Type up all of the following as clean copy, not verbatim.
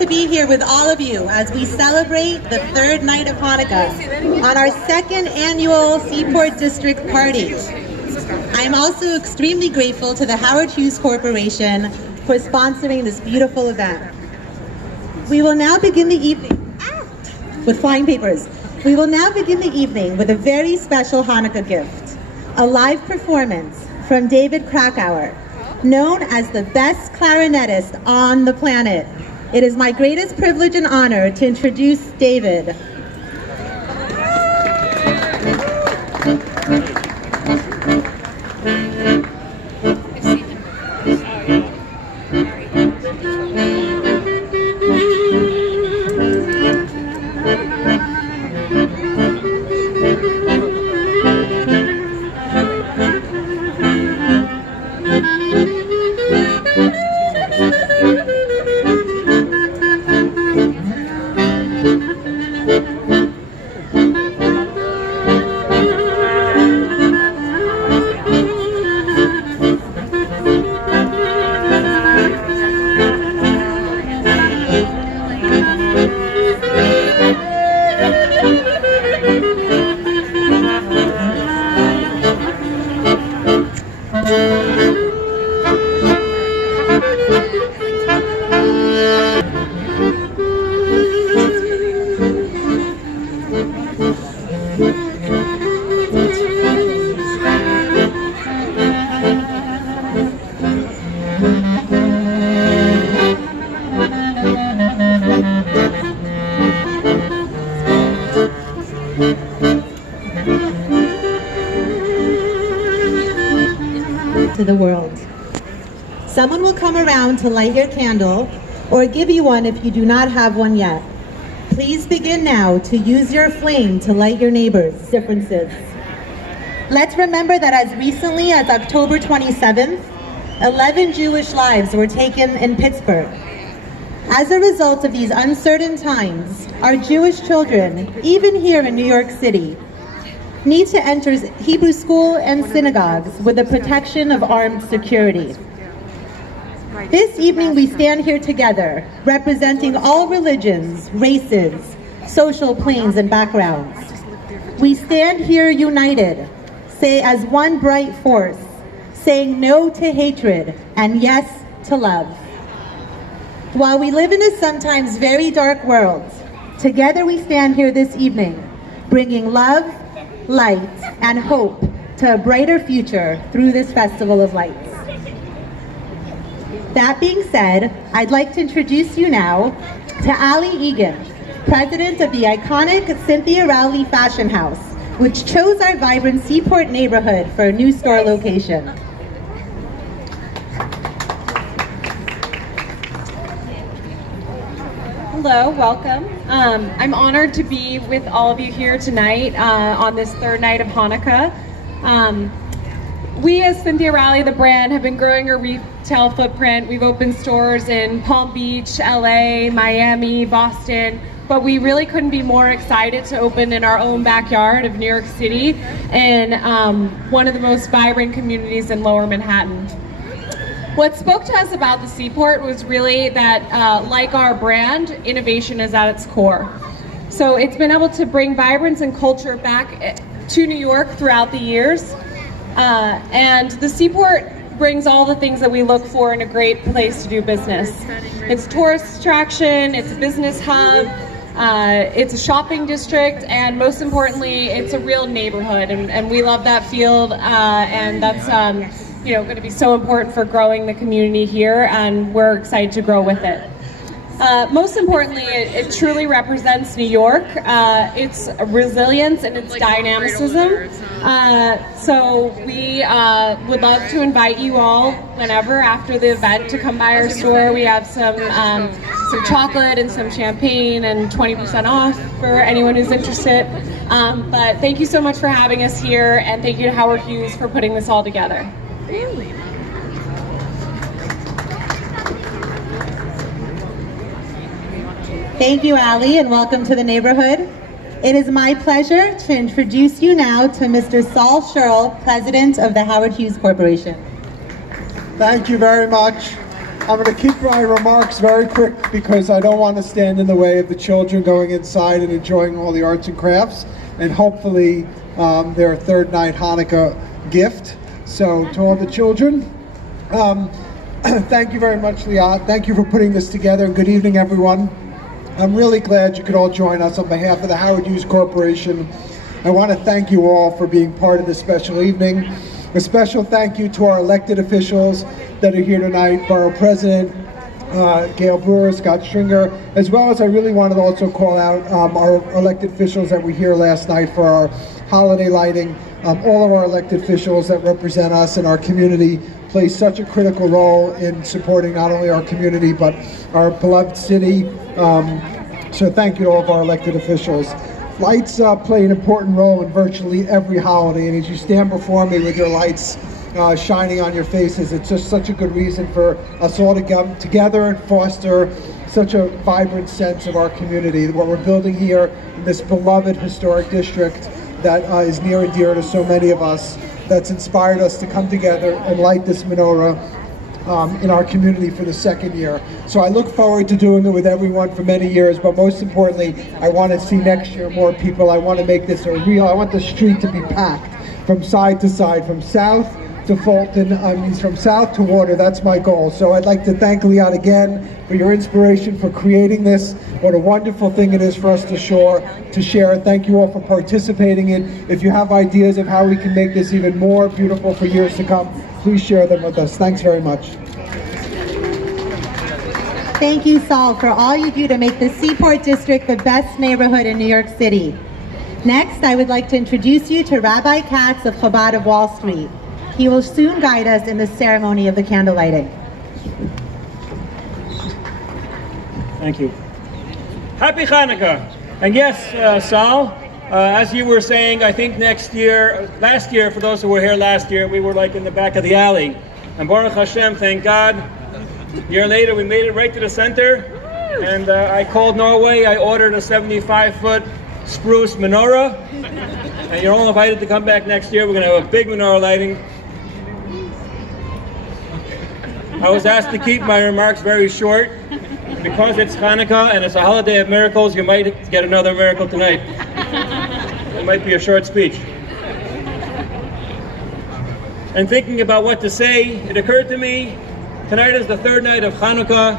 to be here with all of you as we celebrate the third night of Hanukkah on our second annual Seaport District Party. I am also extremely grateful to the Howard Hughes Corporation for sponsoring this beautiful event. We will now begin the evening with flying papers. We will now begin the evening with a very special Hanukkah gift, a live performance from David Krakauer, known as the best clarinetist on the planet. It is my greatest privilege and honor to introduce David. To the world. Someone will come around to light your candle or give you one if you do not have one yet. Please begin now to use your flame to light your neighbor's differences. Let's remember that as recently as October 27th, 11 Jewish lives were taken in Pittsburgh. As a result of these uncertain times, our Jewish children, even here in New York City, need to enter Hebrew school and synagogues with the protection of armed security. This evening we stand here together, representing all religions, races, social planes, and backgrounds. We stand here united, say as one bright force, saying no to hatred and yes to love. While we live in a sometimes very dark world, together we stand here this evening, bringing love, light, and hope to a brighter future through this Festival of Lights. That being said, I'd like to introduce you now to Ali Egan, president of the iconic Cynthia Rowley Fashion House, which chose our vibrant Seaport neighborhood for a new store location. Hello, welcome. I'm honored to be with all of you here tonight on this third night of Hanukkah. We as Cynthia Rowley, the brand, have been growing our retail footprint. We've opened stores in Palm Beach, LA, Miami, Boston, but we really couldn't be more excited to open in our own backyard of New York City in one of the most vibrant communities in Lower Manhattan. What spoke to us about the Seaport was really that, like our brand, innovation is at its core. So it's been able to bring vibrance and culture back to New York throughout the years. And the Seaport brings all the things that we look for in a great place to do business. It's tourist attraction, it's a business hub, it's a shopping district, and most importantly, it's a real neighborhood. And we love that field, and that's going to be so important for growing the community here, and we're excited to grow with it. Most importantly, it truly represents New York, its resilience and its dynamicism. So we would love to invite you all whenever after the event to come by our store. We have some chocolate and some champagne and 20% off for anyone who's interested. But thank you so much for having us here, and thank you to Howard Hughes for putting this all together. Thank you, Ali, and welcome to the neighborhood. It is my pleasure to introduce you now to Mr. Saul Scherl, President of the Howard Hughes Corporation. Thank you very much. I'm going to keep my remarks very quick because I don't want to stand in the way of the children going inside and enjoying all the arts and crafts, and hopefully their third night Hanukkah gift. So to all the children, thank you very much, Liat. Thank you for putting this together. Good evening, everyone. I'm really glad you could all join us on behalf of the Howard Hughes Corporation. I want to thank you all for being part of this special evening. A special thank you to our elected officials that are here tonight, Borough President Gail Brewer, Scott Stringer, as well as I really wanted to also call out our elected officials that were here last night for our holiday lighting. All of our elected officials that represent us and our community play such a critical role in supporting not only our community but our beloved city. So thank you to all of our elected officials. Lights play an important role in virtually every holiday, and as you stand before me with your lights shining on your faces, it's just such a good reason for us all to come together and foster such a vibrant sense of our community. What we're building here in this beloved historic district that is near and dear to so many of us, that's inspired us to come together and light this menorah in our community for the second year. So I look forward to doing it with everyone for many years, but most importantly, I want to see next year more people. I want to make this a real, I want the street to be packed from side to side, from south to Fulton, from south to water. That's my goal. So I'd like to thank Liat again for your inspiration, for creating this. What a wonderful thing it is for us to share. Thank you all for participating in. If you have ideas of how we can make this even more beautiful for years to come, please share them with us. Thanks very much. Thank you, Saul, for all you do to make the Seaport District the best neighborhood in New York City. Next, I would like to introduce you to Rabbi Katz of Chabad of Wall Street. He will soon guide us in the ceremony of the candle lighting. Thank you. Happy Hanukkah. And yes, Saul, as you were saying, I think last year, for those who were here last year, we were like in the back of the alley. And Baruch Hashem, thank God, a year later we made it right to the center. And I called Norway, I ordered a 75-foot spruce menorah. And you're all invited to come back next year. We're going to have a big menorah lighting. I was asked to keep my remarks very short. Because it's Hanukkah and it's a holiday of miracles, you might get another miracle tonight. It might be a short speech. And thinking about what to say, it occurred to me, tonight is the third night of Hanukkah,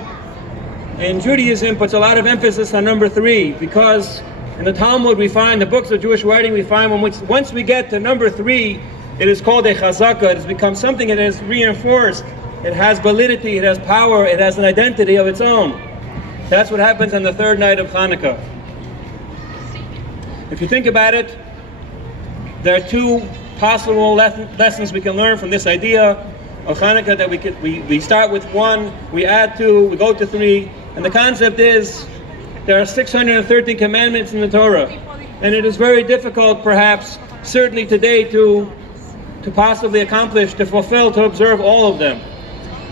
and Judaism puts a lot of emphasis on number 3, because in the Talmud we find, the books of Jewish writing, we find once we get to number 3, it is called a chazaka. It has become something that is reinforced. It has validity, it has power, it has an identity of its own. That's what happens on the third night of Hanukkah. If you think about it, there are 2 possible lessons we can learn from this idea of Hanukkah, that we start with 1, we add 2, we go to 3, and the concept is there are 613 commandments in the Torah, and it is very difficult, perhaps, certainly today, to possibly accomplish, to fulfill, to observe all of them.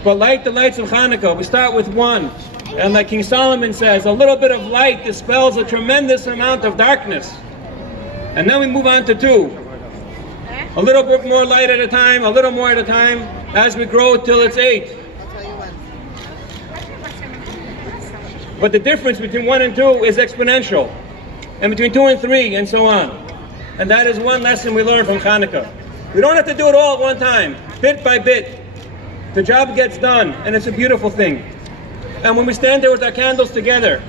But like the lights of Hanukkah, we start with 1. And like King Solomon says, a little bit of light dispels a tremendous amount of darkness. And then we move on to 2. A little bit more light at a time, a little more at a time, as we grow till it's 8. But the difference between 1 and 2 is exponential. And between 2 and 3, and so on. And that is one lesson we learn from Hanukkah. We don't have to do it all at one time, bit by bit. The job gets done, and it's a beautiful thing. And when we stand there with our candles together,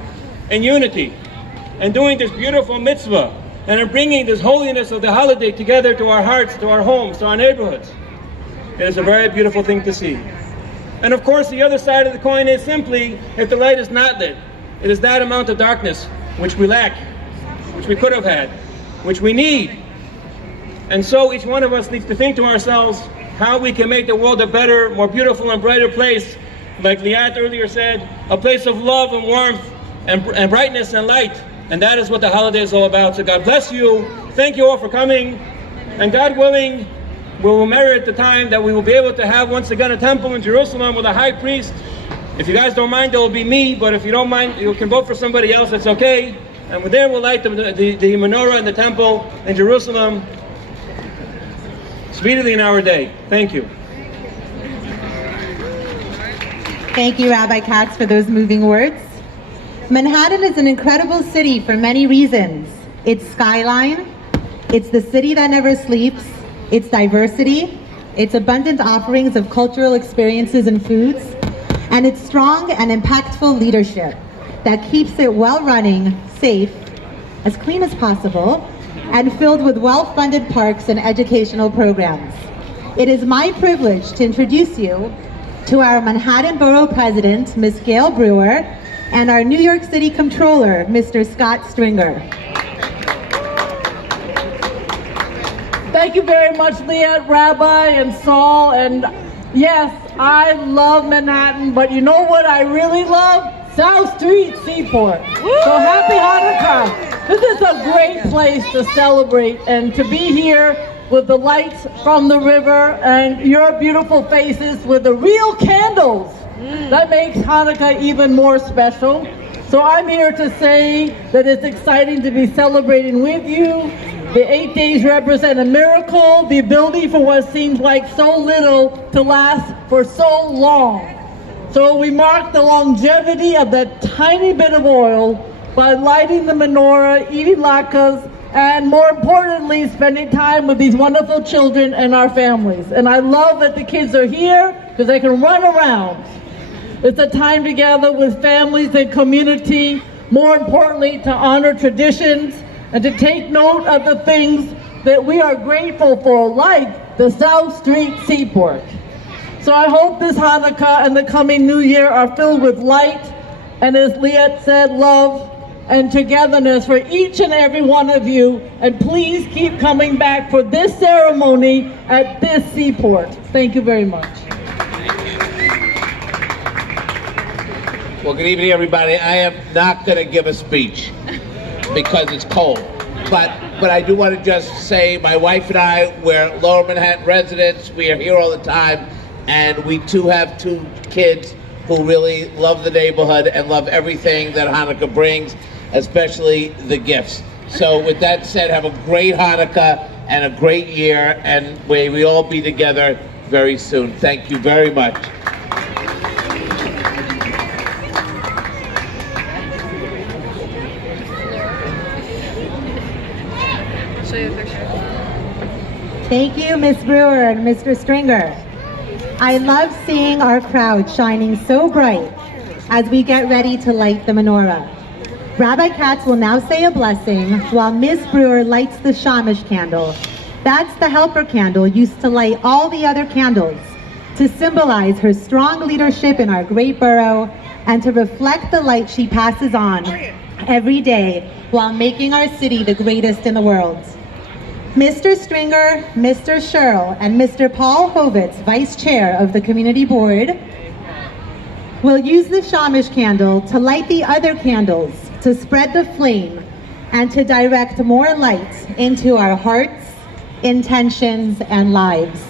in unity, and doing this beautiful mitzvah, and are bringing this holiness of the holiday together to our hearts, to our homes, to our neighborhoods, it is a very beautiful thing to see. And of course, the other side of the coin is simply, if the light is not lit, it is that amount of darkness which we lack, which we could have had, which we need. And so each one of us needs to think to ourselves how we can make the world a better, more beautiful and brighter place. Like Liat earlier said, a place of love and warmth and brightness and light. And that is what the holiday is all about. So God bless you. Thank you all for coming. And God willing, we will merit the time that we will be able to have once again a temple in Jerusalem with a high priest. If you guys don't mind, it will be me. But if you don't mind, you can vote for somebody else. It's okay. And there we'll light the menorah in the temple in Jerusalem. Speedily in our day. Thank you. Thank you, Rabbi Katz, for those moving words. Manhattan is an incredible city for many reasons. Its skyline, it's the city that never sleeps, its diversity, its abundant offerings of cultural experiences and foods, and its strong and impactful leadership that keeps it well-running, safe, as clean as possible, and filled with well-funded parks and educational programs. It is my privilege to introduce you to our Manhattan Borough President, Ms. Gail Brewer, and our New York City Comptroller, Mr. Scott Stringer. Thank you very much, Leah, Rabbi, and Saul. And yes, I love Manhattan, but you know what I really love? South Street, Seaport. So happy Hanukkah. This is a great place to celebrate and to be here with the lights from the river and your beautiful faces with the real candles. That makes Hanukkah even more special. So I'm here to say that it's exciting to be celebrating with you. The 8 days represent a miracle, the ability for what seems like so little to last for so long. So we mark the longevity of that tiny bit of oil by lighting the menorah, eating latkes, and more importantly, spending time with these wonderful children and our families. And I love that the kids are here because they can run around. It's a time together with families and community, more importantly, to honor traditions and to take note of the things that we are grateful for, like the South Street Seaport. So I hope this Hanukkah and the coming New Year are filled with light, and as Liat said, love and togetherness for each and every one of you. And please keep coming back for this ceremony at this Seaport. Thank you very much. Well, good evening, everybody. I am not going to give a speech because it's cold. But I do want to just say my wife and I, we're Lower Manhattan residents. We are here all the time. And we too have 2 kids who really love the neighborhood and love everything that Hanukkah brings, especially the gifts. So with that said, have a great Hanukkah and a great year, and may we all be together very soon. Thank you very much. Thank you, Ms. Brewer and Mr. Stringer. I love seeing our crowd shining so bright as we get ready to light the menorah. Rabbi Katz will now say a blessing while Ms. Brewer lights the shamash candle. That's the helper candle used to light all the other candles to symbolize her strong leadership in our great borough and to reflect the light she passes on every day while making our city the greatest in the world. Mr. Stringer, Mr. Sherrill, and Mr. Paul Hovitz, Vice Chair of the Community Board, will use the shamash candle to light the other candles, to spread the flame, and to direct more light into our hearts, intentions, and lives.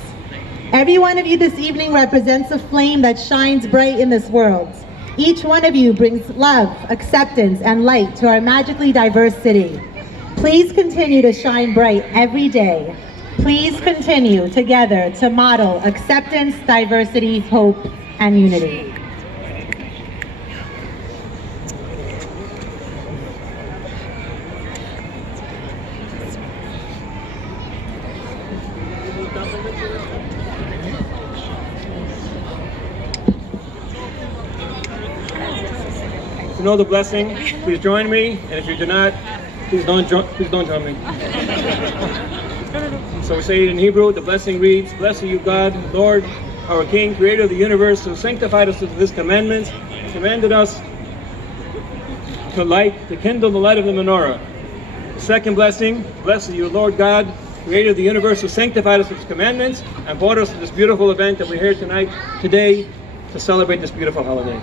Every one of you this evening represents a flame that shines bright in this world. Each one of you brings love, acceptance, and light to our magically diverse city. Please continue to shine bright every day. Please continue together to model acceptance, diversity, hope, and unity. To know the blessing, please join me, and if you do not, please don't join me. So we say it in Hebrew. The blessing reads, "Bless you, God, Lord, our King, Creator of the universe, who sanctified us with this commandment, commanded us to kindle the light of the menorah." The second blessing, "Bless you, Lord God, Creator of the universe, who sanctified us with His commandments and brought us to this beautiful event that we're here today to celebrate this beautiful holiday."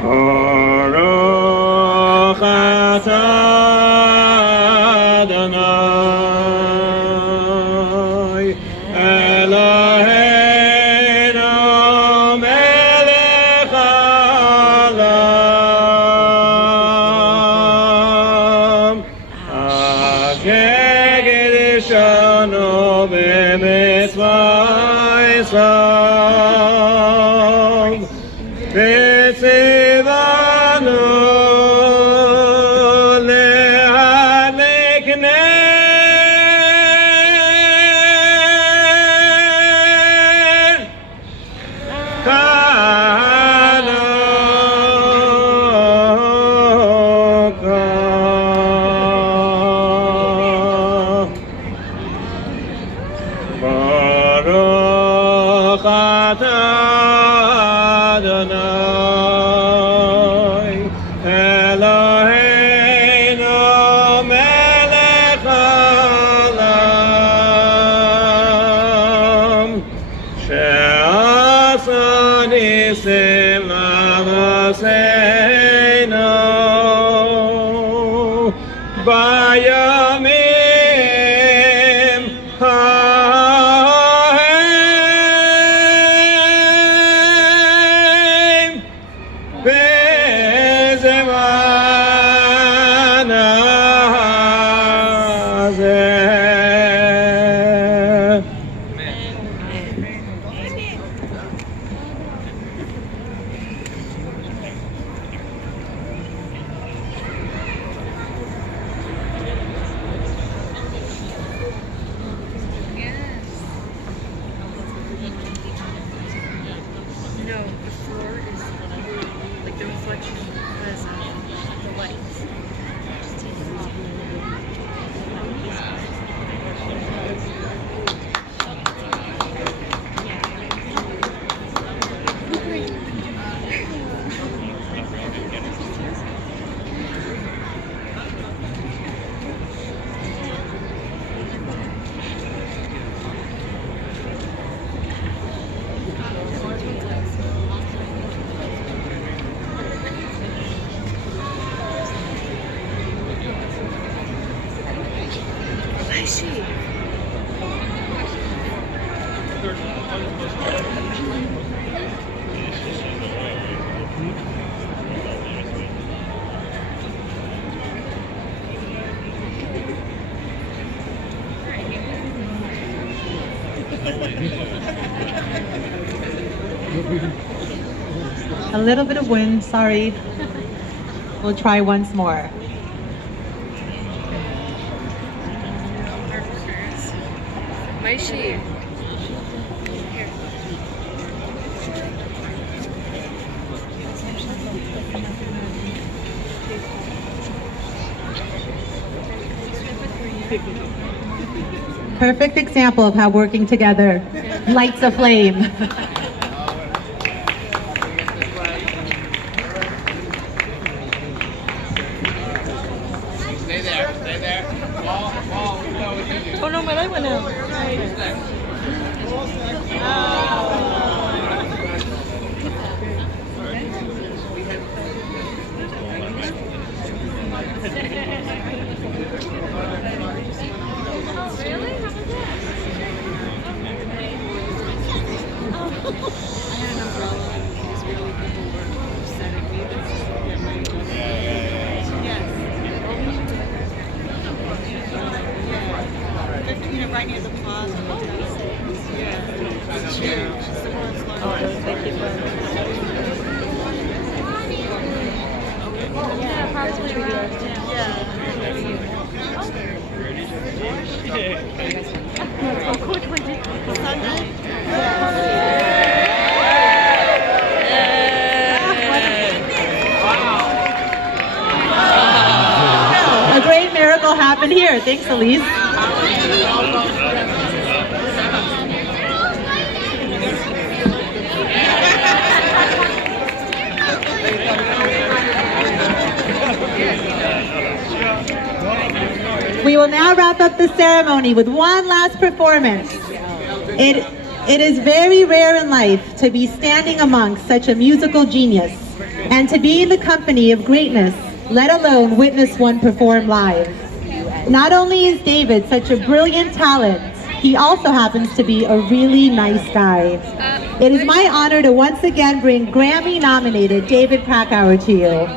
Baruch atah Adonai Eloheinu melech haolam asher kiddushah Tzivanu b'mitzvah Yisrael, v'tzivanu lehadlik ner Chanukah. Baruch atah Adonai Eloheinu melech haolam she'asa nisim la'avoseinu bayamim ha'hem b'zeman hazeh. No, the floor is like the reflection has the lights. Just take it off. I see. A little bit of wind, sorry. We'll try once more. My sheet. Perfect example of how working together lights a flame. Stay there, stay there. Paul, we know what you do. Oh no, my light went out. Right near the plaza. Yeah, probably around. A great miracle happened here. Thanks, Elise. We will now wrap up the ceremony with one last performance. It is very rare in life to be standing amongst such a musical genius and to be in the company of greatness, let alone witness one perform live. Not only is David such a brilliant talent, he also happens to be a really nice guy. It is my honor to once again bring Grammy-nominated David Krakauer to you.